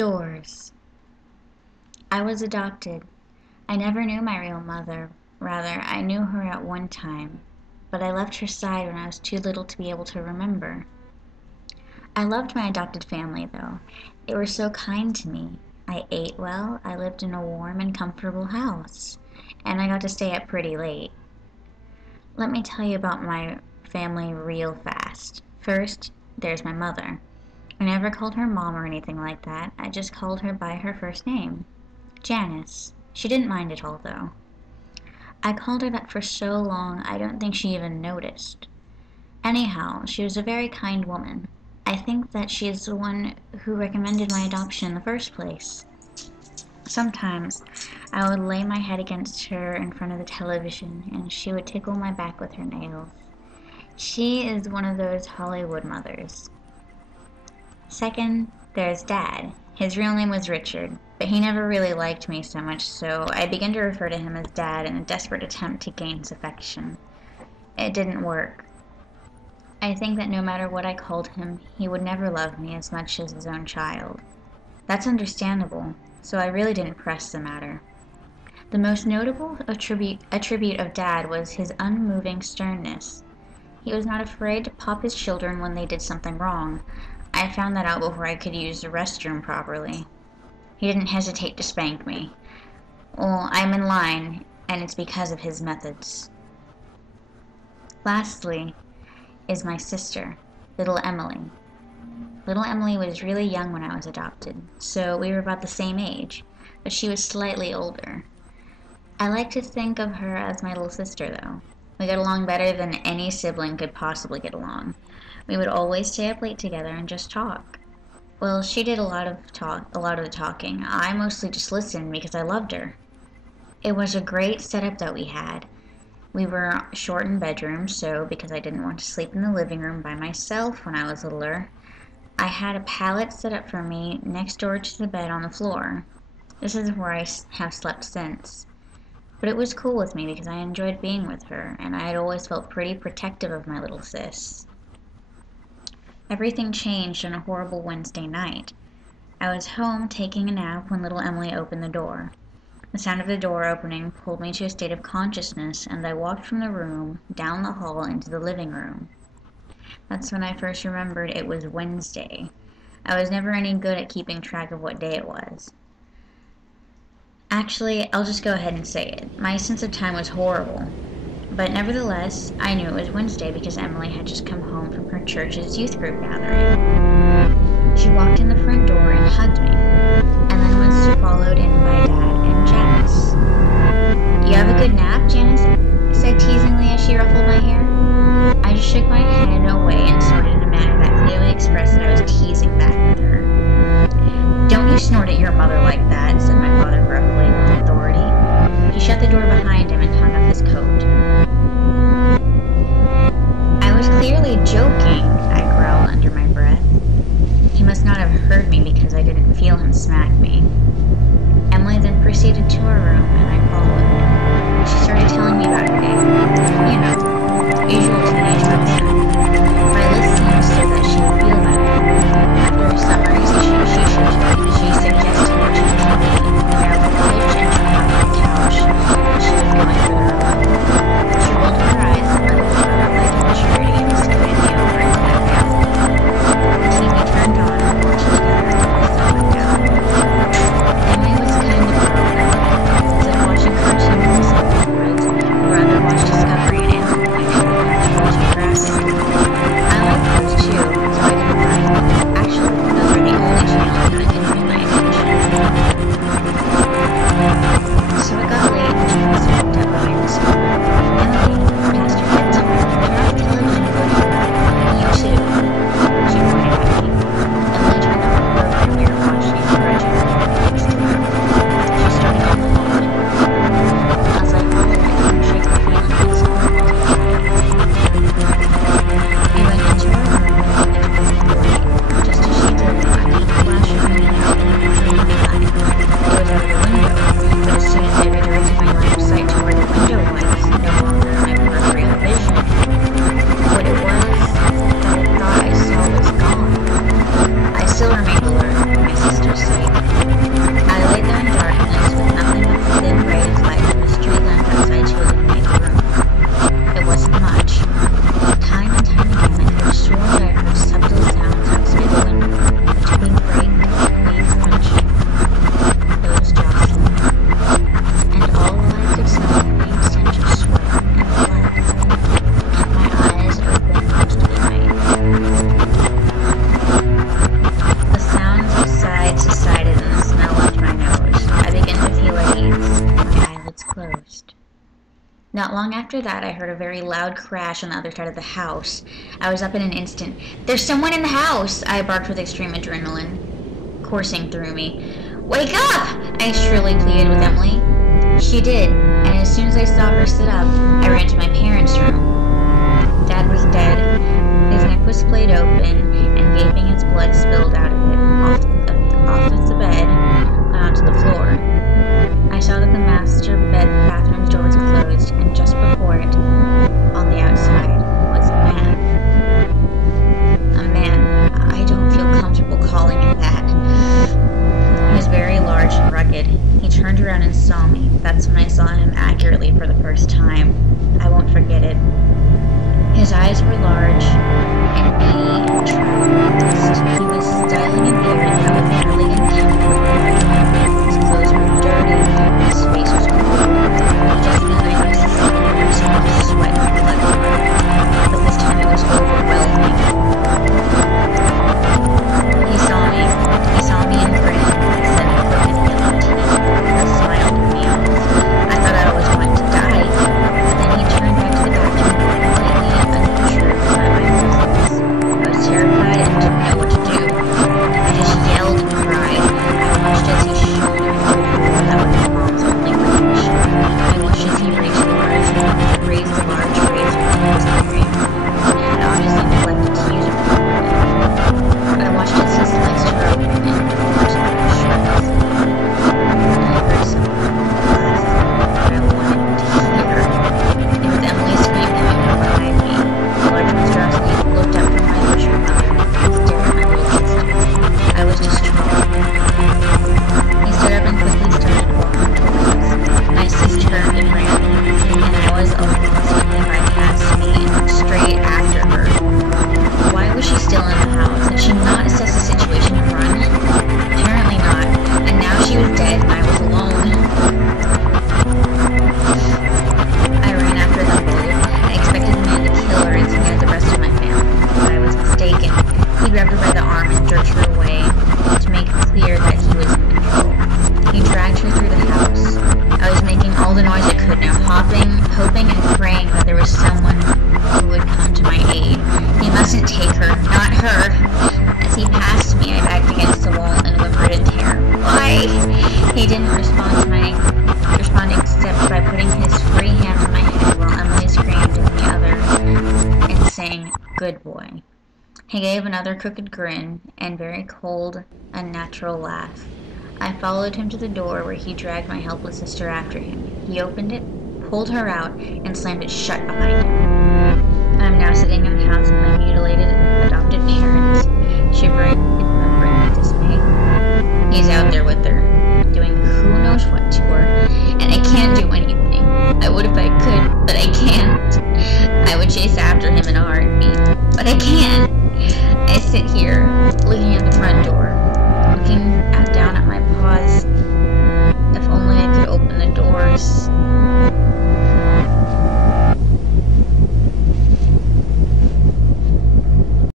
Doors. I was adopted. I never knew my real mother. Rather, I knew her at one time, but I left her side when I was too little to be able to remember. I loved my adopted family, though. They were so kind to me. I ate well, I lived in a warm and comfortable house, and I got to stay up pretty late. Let me tell you about my family real fast. First, there's my mother. I never called her Mom or anything like that. I just called her by her first name, Janice. She didn't mind at all, though. I called her that for so long, I don't think she even noticed. Anyhow, she was a very kind woman. I think that she is the one who recommended my adoption in the first place. Sometimes, I would lay my head against her in front of the television, and she would tickle my back with her nails. She is one of those Hollywood mothers. Second, there's Dad. His real name was Richard, but he never really liked me so much, so I began to refer to him as Dad in a desperate attempt to gain his affection. It didn't work. I think that no matter what I called him, he would never love me as much as his own child. That's understandable, so I really didn't press the matter. The most notable attribute of Dad was his unmoving sternness. He was not afraid to pop his children when they did something wrong. I found that out before I could use the restroom properly. He didn't hesitate to spank me. Well, I'm in line, and it's because of his methods. Lastly is my sister, little Emily. Little Emily was really young when I was adopted, so we were about the same age, but she was slightly older. I like to think of her as my little sister, though. We got along better than any sibling could possibly get along. We would always stay up late together and just talk. Well, she did a lot of the talking. I mostly just listened because I loved her. It was a great setup that we had. We were short in bedrooms, so because I didn't want to sleep in the living room by myself when I was littler, I had a pallet set up for me next door to the bed on the floor. This is where I have slept since. But it was cool with me because I enjoyed being with her, and I had always felt pretty protective of my little sis. Everything changed on a horrible Wednesday night. I was home taking a nap when little Emily opened the door. The sound of the door opening pulled me to a state of consciousness, and I walked from the room, down the hall, into the living room. That's when I first remembered it was Wednesday. I was never any good at keeping track of what day it was. Actually, I'll just go ahead and say it. My sense of time was horrible. But nevertheless, I knew it was Wednesday because Emily had just come home from her church's youth group gathering. She walked in the front door and hugged me, and then was followed in by Dad and Janice. "You have a good nap, Janice?" I said teasingly as she ruffled my hair. I just shook my head away and snorted in a manner that clearly expressed that I was teasing back with her. "Don't you snort at your mother like that," said my father gruffly with authority. He shut the door behind him and hung up his coat. "I was clearly joking," I growled under my breath. He must not have heard me because I didn't feel him smack me. Emily then proceeded to her room, and I followed. She started telling me about her day. You know, usual teenage bullshit. My list seemed so that she would feel better. After a summary, she suggested watching TV. I approached and jumped on the couch as she was going for the remote. She rolled her eyes and looked over her like maturity and scooted me over into that family. The TV turned on, and we watched together until the sun went down. Emily was kind of bored. Instead of watching cartoons like I would, rather watch Discovery and Animal Planet and National Geographic. I liked those too, so I didn't mind. Actually, those were the only channels that didn't get my attention. So it got late and Janice picked up when I whispered, "Emily, Pastor Fitz, turn off the television for me. And you too," she pointed at me. Emily turned on the program we were watching grudgingly next to her. She started on the hall door. As I followed, I couldn't shake the feeling of this horrible time. We went into our room and opened the door. Just as she did, a neat flash of green out in the room behind. It was out of the window, but as soon as I redirected my line of sight to where the window was, no longer in my peripheral vision. What it was that I thought I saw was gone. I still remained alert. My sister's sake. I lay there in darkness with nothing but the thin ray of light from the street lamp outside to illuminate the room. It wasn't much. Time and time again I could have sworn that I heard subtle sounds outside the window. A twig break, leaves crunching, those jostling. And all I could smell the faint stench of sweat and blood. Kept my eyes open most of the night. The sounds subsided and the smell left my nose. I began to feel at ease, my eyelids closed. Not long after that, I heard a very loud crash on the other side of the house. I was up in an instant. "There's someone in the house!" I barked with extreme adrenaline coursing through me. "Wake up!" I shrilly pleaded with Emily. She did, and as soon as I saw her sit up, I ran to my parents' room. Dad was dead. His neck was splayed open, and gaping as blood spilled out of it, off of the bed, and onto the floor. I saw that the master bathroom's door was closed, and just before it, on the outside, was a man. A man. I don't feel comfortable calling him that. He was very large and rugged. He turned around and saw me. That's when I saw him accurately for the first time. I won't forget it. His eyes were large and beady and travel-focused. He was styling and bearded, but with an elegant temper. His clothes were dirty, his face was cold. He just behind me sitting there was soft sweat and blood. But this time it was overwhelming. He saw me and grinned, said with crooked yellow teeth. He smiled at me. I thought I was going to die. Then he turned back to the bathroom, completely unperturbed by my presence. I was terrified and didn't know what to do. I just yelled and cried. I watched as he shouldered over without his mom's only permission. I watched as he raised the large razor from his earring, and had obviously neglected to use it properly. I watched as he sliced her open and tore to shreds. And I heard someone laugh, but I wanted to hear. It was Emily screaming coming from behind me. The large monstrosity looked up from my butchered mother and stared at my little sister. I was distraught. He stood up and quickly started walking towards us. I seized her and ran, and I was a lost when he bypassed me and went straight after her. Why was she still in the house? Had she not assessed the situation and run? Apparently not, and now she was dead and I was alone. I ran after them both. I expected the man to kill her as he had the rest of my family, but I was mistaken. He grabbed her by the arm and jerked her away to make it clear that he was in control. He dragged her through the house. I was making all the noise I could now, hoping and praying that there was someone who would come to my aid. He mustn't take her, not her. As he passed me, I backed against the wall and whimpered in terror. Why? He didn't respond except by putting his free hand on my head while Emily screamed in the other and sang, "Good boy." He gave another crooked grin and very cold, unnatural laugh. I followed him to the door where he dragged my helpless sister after him. He opened it, pulled her out, and slammed it shut behind him. I am now sitting in the house with my mutilated adopted parents, shivering